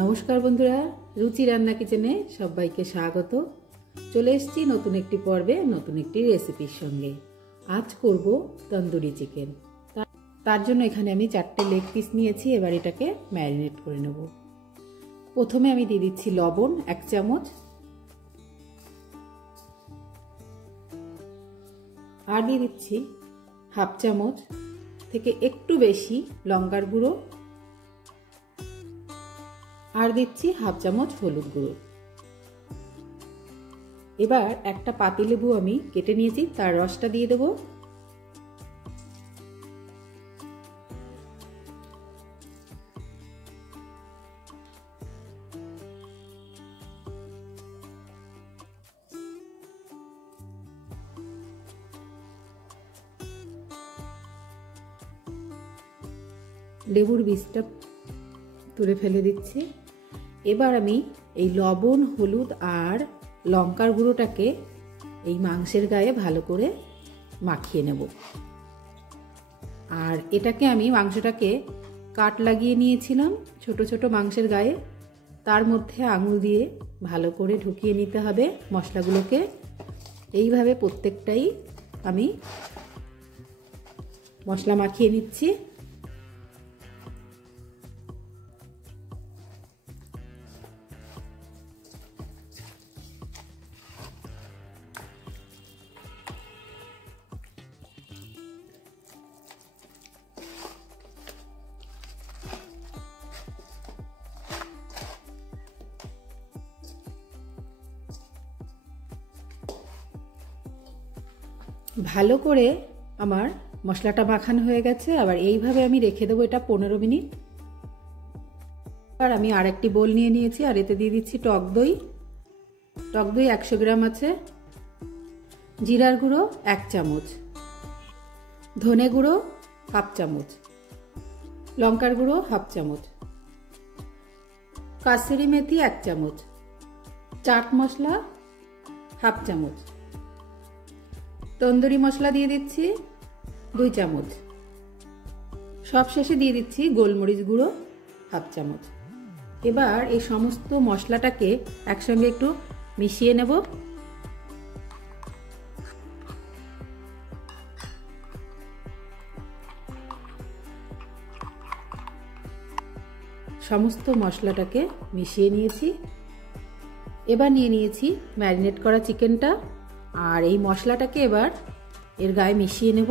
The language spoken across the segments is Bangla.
নমস্কার বন্ধুরা, রুচি রান্না কিচেনে সবাইকে স্বাগত। চলে এসেছি নতুন একটি পর্বে, নতুন একটি রেসিপির সঙ্গে। আজ করব তন্দুরি চিকেন। তার জন্য এখানে আমি 4টে লেগ পিস নিয়েছি। এবার এটাকে ম্যারিনেট করে নেব। প্রথমে আমি দিয়ে দিচ্ছি লবণ 1 চামচ, আর দিয়ে দিচ্ছি 1/2 চামচ থেকে একটু বেশি লঙ্কার গুঁড়ো, আর দিচ্ছি 1/2 চামচ হলুদ গুঁড়ো। এবার একটা পাতিলেবু আমি কেটে নিয়েছি, তার রসটা দিয়ে দেব। লেবুর বীজটা তুলে ফেলে দিচ্ছি। এবার আমি এই লবণ, হলুদ আর লঙ্কার গুঁড়োটাকে এই মাংসের গায়ে ভালো করে মাখিয়ে নেব। আর এটাকে আমি মাংসটাকে কাট লাগিয়ে নিয়েছিলাম ছোট ছোট মাংসের গায়ে, তার মধ্যে আঙুল দিয়ে ভালো করে ঢুকিয়ে নিতে হবে মশলাগুলোকে। এইভাবে প্রত্যেকটাই আমি মশলা মাখিয়ে নিচ্ছি। ভালো করে আমার মশলাটা মাখানো হয়ে গেছে। আবার এইভাবে আমি রেখে দেবো এটা 15 মিনিট। আর আমি আরেকটি বোল নিয়ে নিয়েছি, আর এতে দিয়ে দিচ্ছি টক দই। টক দই 100 গ্রাম আছে। জিরার গুঁড়ো 1 চামচ, ধনে গুঁড়ো 1/2 চামচ, লঙ্কার গুঁড়ো 1/2 চামচ, কাসুরি মেথি 1 চামচ, চাট মশলা 1/2 চামচ, তন্দুরি মশলা দিয়ে দিচ্ছি 2 চামচ, সবশেষে দিয়ে দিচ্ছি গোলমরিচ গুঁড়ো 1/2 চামচ। এবার এই সমস্ত মশলাটাকে একসঙ্গে একটু মিশিয়ে নেব। সমস্ত মশলাটাকে মিশিয়ে নিয়েছি। এবার নিয়ে নিয়েছি ম্যারিনেট করা চিকেনটা, আর এই মশলাটাকে এবার এর গায়ে মিশিয়ে নেব।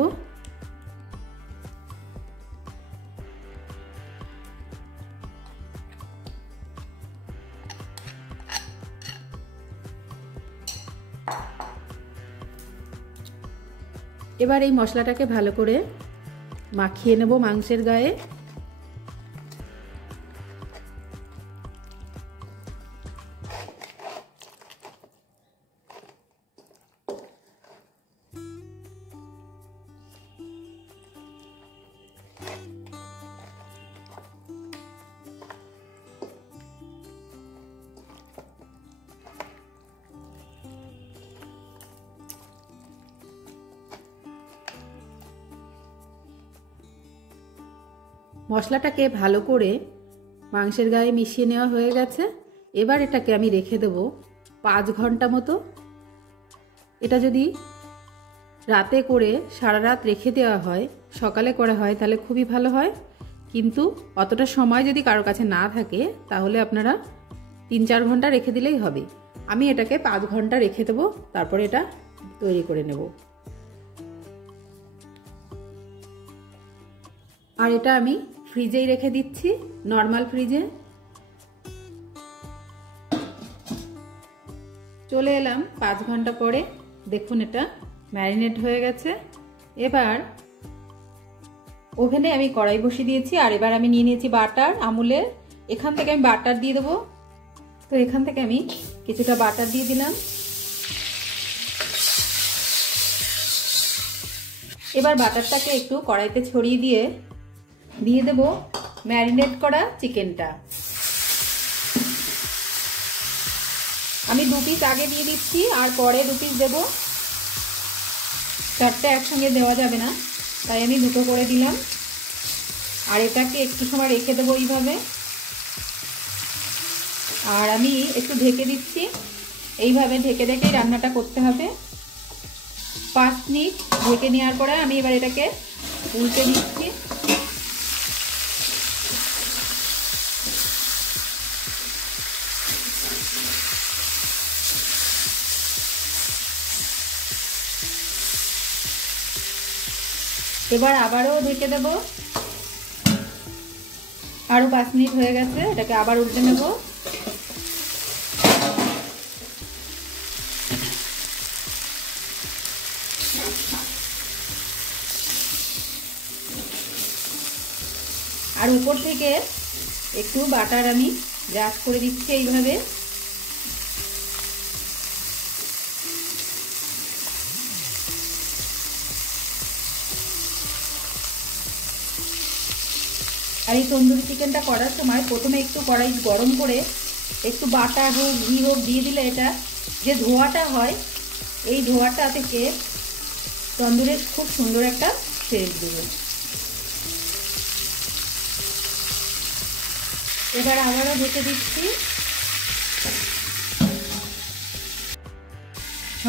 এবার এই মশলাটাকে ভালো করে মাখিয়ে নেব মাংসের গায়ে। মশলাটাকে ভালো করে মাংসের গায়ে মিশিয়ে নেওয়া হয়ে গেছে। এবার এটাকে আমি রেখে দেব 5 ঘন্টা মতো। এটা যদি রাতে করে সারা রাত রেখে দেওয়া হয়, সকালে করা হয়, তাহলে খুবই ভালো হয়। কিন্তু অতটা সময় যদি কারো কাছে না থাকে, তাহলে আপনারা 3-4 ঘন্টা রেখে দিলেই হবে। আমি এটাকে 5 ঘন্টা রেখে দেবো, তারপরে এটা তৈরি করে নেব। আর এটা আমি ফ্রিজেই রেখে দিচ্ছি, নর্মাল ফ্রিজে। চলে এলাম 5 ঘন্টা পরে। দেখুন এটা ম্যারিনেট হয়ে গেছে। এবার ওভেনে আমি কড়াই বসিয়ে দিয়েছি, আর এবার আমি নিয়ে নিয়েছি বাটার আমুলের। এখান থেকে আমি বাটার দিয়ে দেবো। তো এখান থেকে আমি কিছুটা বাটার দিয়ে দিলাম। এবার বাটারটাকে একটু কড়াইতে ছড়িয়ে দিয়ে দেব ম্যারিনেট করা চিকেনটা। আমি 2 পিস আগে দিয়ে দিচ্ছি, আর পরে 2 পিস দেবো। 4টে একসঙ্গে দেওয়া যাবে না, তাই আমি 2টো করে দিলাম। আর এটাকে একটু সময় রেখে দেবো এইভাবে। আর আমি একটু ঢেকে দিচ্ছি। এইভাবে ঢেকে ঢেকেই রান্নাটা করতে হবে। 5 মিনিট ঢেকে নেওয়ার পরে আমি এবার এটাকে উল্টে দিচ্ছি। এবার আবারও ঢেকে দেব। আরো 5 মিনিট হয়ে গেছে, এটাকে আবার উল্টে নেব। আর উপর থেকে একটু বাটার আমি ব্রাশ করে দিচ্ছি এইভাবে। আর এই তন্দুরি চিকেনটা করার সময় প্রথমে একটু কড়াই গরম করে একটু বাটার হোক ঘি হোক দিয়ে দিলে এটা যে ধোঁয়াটা হয়, এই ধোঁয়াটা থেকে তন্দুরের খুব সুন্দর একটা সেন্ট দেবে। এবার আবারও ঢেকে দিচ্ছি।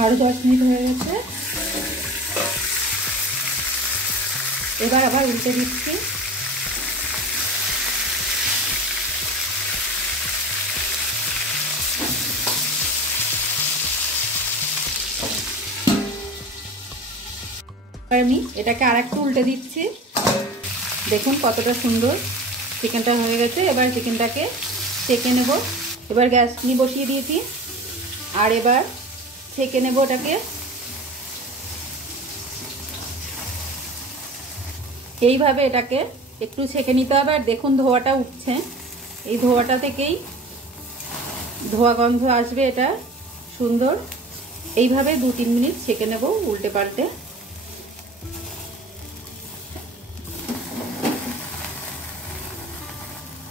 আরো 10 মিনিট হয়ে গেছে। এবার আবার উল্টে দিচ্ছি। আমি এটাকে আরেকটু উল্টে দিচ্ছি। দেখুন কতটা সুন্দর চিকেনটা হয়ে গেছে। এবার চিকেনটাকে সেঁকে নেব। এবার গ্যাস বসিয়ে দিয়েছি, আর এবার সেঁকে নেব ওটাকে। এইভাবে এটাকে একটু সেঁকে নিতে হবে। আর দেখুন ধোঁয়াটা উঠছে, এই ধোঁয়াটা থেকেই ধোঁয়া গন্ধ আসবে। এটা সুন্দর। এইভাবে 2-3 মিনিট সেঁকে নেব উল্টে পাল্টে।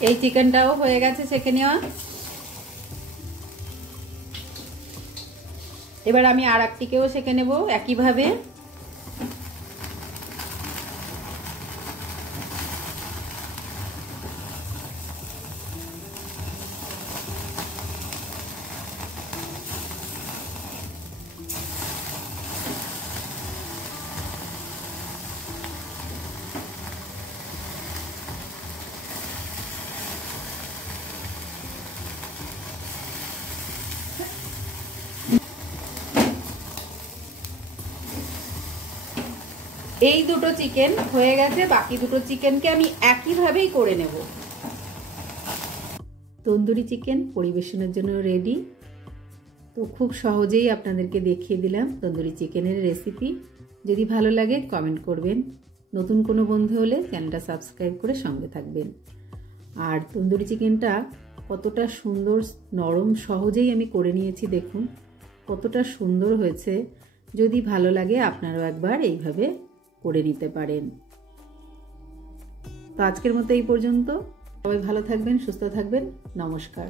এই চিকেনটাও হয়ে গেছে সেঁকে নেওয়া। এবার আমি আর একটিকেও সেঁকে নেব একইভাবে। এই দুটো চিকেন হয়ে গেছে, বাকি দুটো চিকেনকে আমি একইভাবেই করে নেব। তন্দুরি চিকেন পরিবেশনের জন্য রেডি। তো খুব সহজেই আপনাদেরকে দেখিয়ে দিলাম তন্দুরি চিকেনের রেসিপি। যদি ভালো লাগে কমেন্ট করবেন। নতুন কোনো বন্ধু হলে চ্যানেলটা সাবস্ক্রাইব করে সঙ্গে থাকবেন। আর তন্দুরি চিকেনটা কতটা সুন্দর নরম সহজেই আমি করে নিয়েছি। দেখুন কতটা সুন্দর হয়েছে। যদি ভালো লাগে আপনারাও একবার এইভাবে করে নিতে পারেন। তো আজকের মতো এই পর্যন্ত। সবাই ভালো থাকবেন, সুস্থ থাকবেন। নমস্কার।